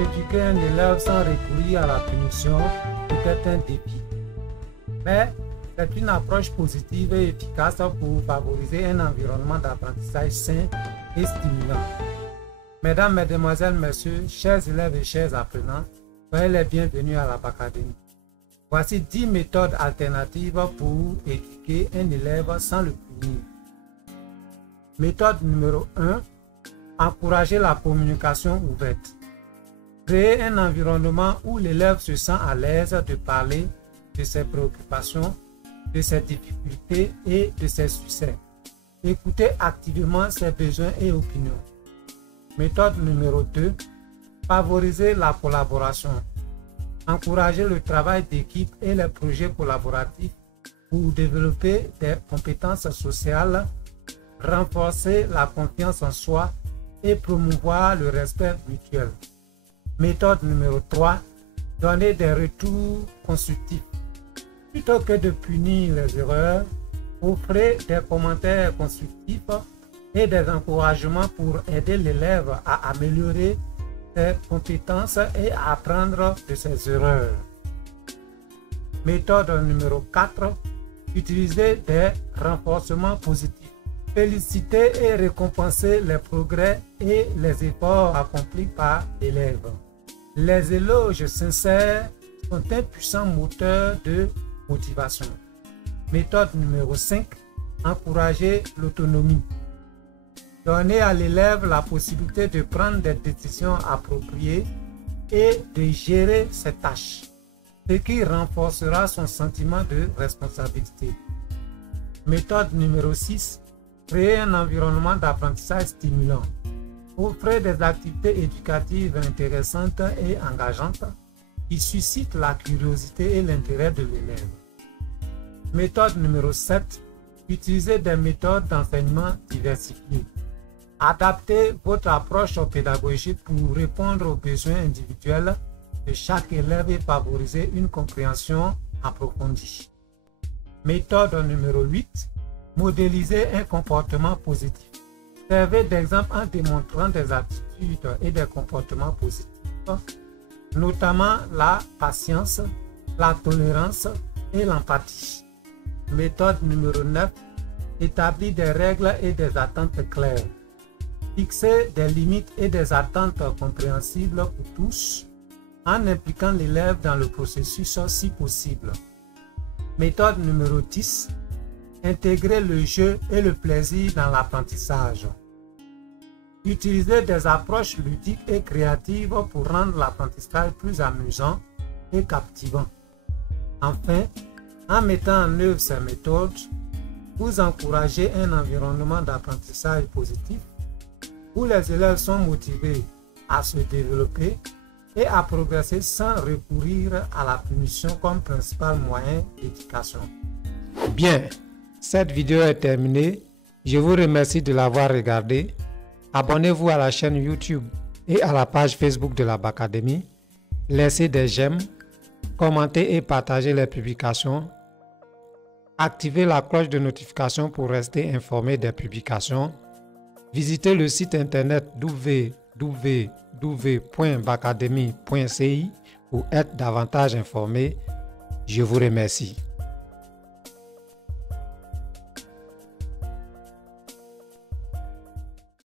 Éduquer un élève sans recourir à la punition peut être un défi. Mais c'est une approche positive et efficace pour favoriser un environnement d'apprentissage sain et stimulant. Mesdames, Mesdemoiselles, Messieurs, chers élèves et chers apprenants, soyez les bienvenus à la Bacadémie. Voici 10 méthodes alternatives pour éduquer un élève sans le punir. Méthode numéro 1. Encourager la communication ouverte. Créer un environnement où l'élève se sent à l'aise de parler de ses préoccupations, de ses difficultés et de ses succès. Écouter activement ses besoins et opinions. Méthode numéro 2. Favoriser la collaboration. Encourager le travail d'équipe et les projets collaboratifs pour développer des compétences sociales, renforcer la confiance en soi et promouvoir le respect mutuel. Méthode numéro 3. Donner des retours constructifs. Plutôt que de punir les erreurs, offrez des commentaires constructifs et des encouragements pour aider l'élève à améliorer ses compétences et à apprendre de ses erreurs. Méthode numéro 4. Utiliser des renforcements positifs. Féliciter et récompenser les progrès et les efforts accomplis par l'élève. Les éloges sincères sont un puissant moteur de motivation. Méthode numéro 5. Encourager l'autonomie. Donner à l'élève la possibilité de prendre des décisions appropriées et de gérer ses tâches, ce qui renforcera son sentiment de responsabilité. Méthode numéro 6. Créer un environnement d'apprentissage stimulant. Offrez des activités éducatives intéressantes et engageantes qui suscitent la curiosité et l'intérêt de l'élève. Méthode numéro 7. Utilisez des méthodes d'enseignement diversifiées. Adaptez votre approche pédagogique pour répondre aux besoins individuels de chaque élève et favoriser une compréhension approfondie. Méthode numéro 8. Modéliser un comportement positif. Servez d'exemple en démontrant des attitudes et des comportements positifs, notamment la patience, la tolérance et l'empathie. Méthode numéro 9. Établir des règles et des attentes claires. Fixer des limites et des attentes compréhensibles pour tous en impliquant l'élève dans le processus si possible. Méthode numéro 10. Intégrer le jeu et le plaisir dans l'apprentissage. Utilisez des approches ludiques et créatives pour rendre l'apprentissage plus amusant et captivant. Enfin, en mettant en œuvre ces méthodes, vous encouragez un environnement d'apprentissage positif où les élèves sont motivés à se développer et à progresser sans recourir à la punition comme principal moyen d'éducation. Bien, cette vidéo est terminée. Je vous remercie de l'avoir regardée. Abonnez-vous à la chaîne YouTube et à la page Facebook de la Bacadémie. Laissez des j'aime, commentez et partagez les publications. Activez la cloche de notification pour rester informé des publications. Visitez le site internet www.bacademy.ci pour être davantage informé. Je vous remercie.